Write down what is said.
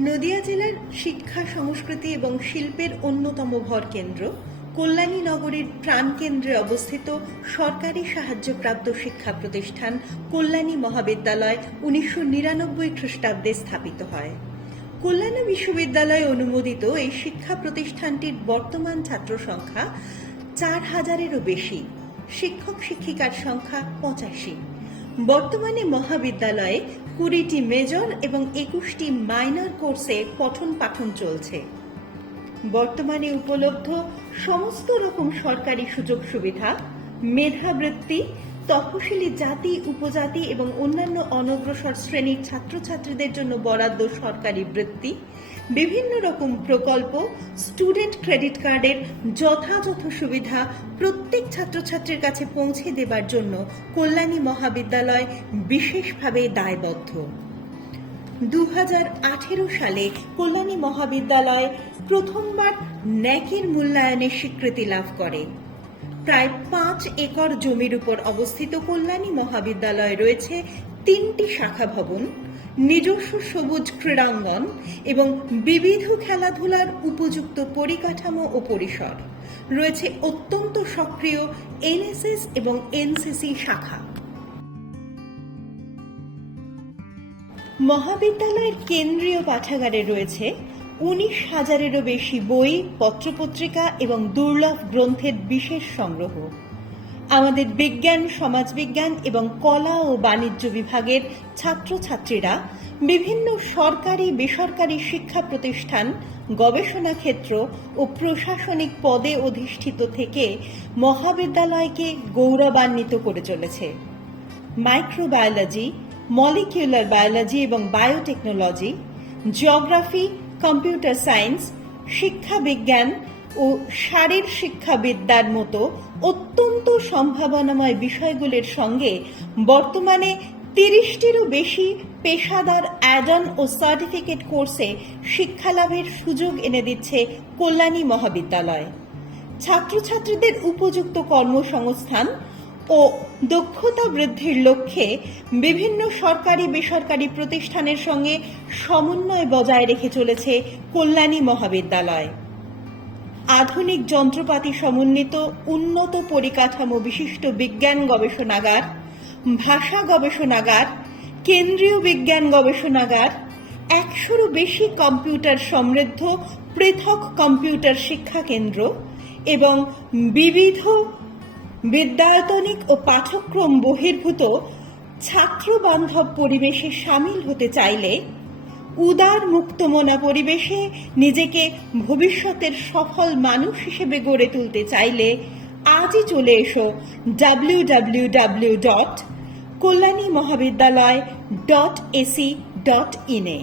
নদিয়া জেলার শিক্ষা, সংস্কৃতি এবং শিল্পের অন্যতম ভরকেন্দ্র কল্যাণী নগরীর প্রাণকেন্দ্রে অবস্থিত সরকারি সাহায্যপ্রাপ্ত শিক্ষা প্রতিষ্ঠান কল্যাণী মহাবিদ্যালয় 1999 খ্রিস্টাব্দে স্থাপিত হয়। কল্যাণী বিশ্ববিদ্যালয় অনুমোদিত এই শিক্ষা প্রতিষ্ঠানটির বর্তমান ছাত্র সংখ্যা 4000-এরও বেশি, শিক্ষক শিক্ষিকার সংখ্যা 85। বর্তমানে মহাবিদ্যালয়ে 20টি মেজর এবং 21টি মাইনর কোর্সে পঠন পাঠন চলছে। বর্তমানে উপলব্ধ সমস্ত রকম সরকারি সুযোগ সুবিধা, মেধাবৃত্তি, তফসিলি জাতি, উপজাতি এবং অন্যান্য অনগ্রসর শ্রেণীর ছাত্রছাত্রীদের জন্য বরাদ্দ সরকারি বৃত্তি, বিভিন্ন রকম প্রকল্প, স্টুডেন্ট ক্রেডিট কার্ডের যথাযথ সুবিধা প্রত্যেক ছাত্রছাত্রীর কাছে পৌঁছে দেবার জন্য কল্যাণী মহাবিদ্যালয় বিশেষভাবে দায়বদ্ধ। 2018 সালে কল্যাণী মহাবিদ্যালয় প্রথমবার ন্যাকের মূল্যায়নের স্বীকৃতি লাভ করে। প্রায় 5 একর জমির উপর অবস্থিত কল্যাণী মহাবিদ্যালয়ে রয়েছে 3টি শাখা ভবন, নিজস্ব সবুজ ক্রীড়াঙ্গন এবং বিবিধ খেলাধুলার উপযুক্ত পরিকাঠামো ও পরিসর। রয়েছে অত্যন্ত সক্রিয় এনএসএস এবং এনসিসি শাখা। মহাবিদ্যালয়ের কেন্দ্রীয় পাঠাগারে রয়েছে 19,000-এরও বেশি বই, পত্রপত্রিকা এবং দুর্লভ গ্রন্থের বিশেষ সংগ্রহ। আমাদের বিজ্ঞান, সমাজবিজ্ঞান এবং কলা ও বাণিজ্য বিভাগের ছাত্রছাত্রীরা বিভিন্ন সরকারি বেসরকারি শিক্ষা প্রতিষ্ঠান, গবেষণা ক্ষেত্র ও প্রশাসনিক পদে অধিষ্ঠিত থেকে মহাবিদ্যালয়কে গৌরবান্বিত করে চলেছে। মাইক্রোবায়োলজি, মলিকিউলার বায়োলজি এবং বায়োটেকনোলজি, জিওগ্রাফি, কম্পিউটার সায়েন্স, শিক্ষা বিজ্ঞান ও শারীর শিক্ষাবিদ্যার মতো অত্যন্ত সম্ভাবনাময় বিষয়গুলির সঙ্গে বর্তমানে 30টিরও বেশি পেশাদার অ্যাড-অন ও সার্টিফিকেট কোর্সে শিক্ষালাভের সুযোগ এনে দিচ্ছে কল্যাণী মহাবিদ্যালয়। ছাত্রছাত্রীদের উপযুক্ত কর্মসংস্থান ও দক্ষতা বৃদ্ধির লক্ষ্যে বিভিন্ন সরকারি বেসরকারি প্রতিষ্ঠানের সঙ্গে সমন্বয় বজায় রেখে চলেছে কল্যাণী মহাবিদ্যালয়। আধুনিক যন্ত্রপাতি সমন্বিত উন্নত পরিকাঠামো বিশিষ্ট বিজ্ঞান গবেষণাগার, ভাষা গবেষণাগার, কেন্দ্রীয় বিজ্ঞান গবেষণাগার, 100-রও বেশি কম্পিউটার সমৃদ্ধ পৃথক কম্পিউটার শিক্ষা কেন্দ্র এবং বিবিধ বিদ্যায়তনিক ও পাঠ্যক্রম বহির্ভূত ছাত্রবান্ধব পরিবেশে সামিল হতে চাইলে, উদার মুক্তমনা পরিবেশে নিজেকে ভবিষ্যতের সফল মানুষ হিসেবে গড়ে তুলতে চাইলে আজই চলে এসো www.kalyanimohabidyalaya.ac.in-এ।